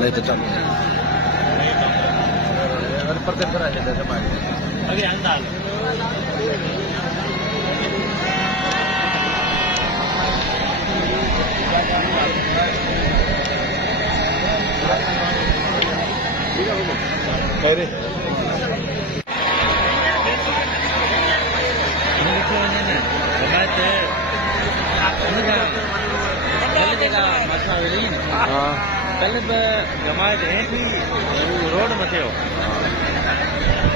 मला इथं चालू प्रत्येक करायचे त्याच्या मागे अभी अंदाज काय रे पहले जमात है कि रोड मथे हो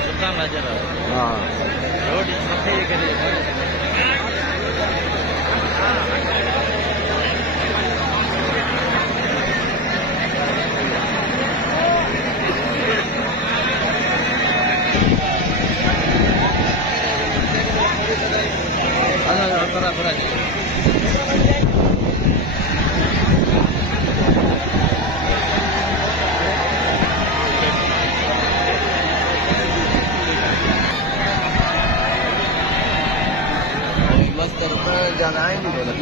सुल्तान नजर रोड मथे करे जाना है नहीं बोला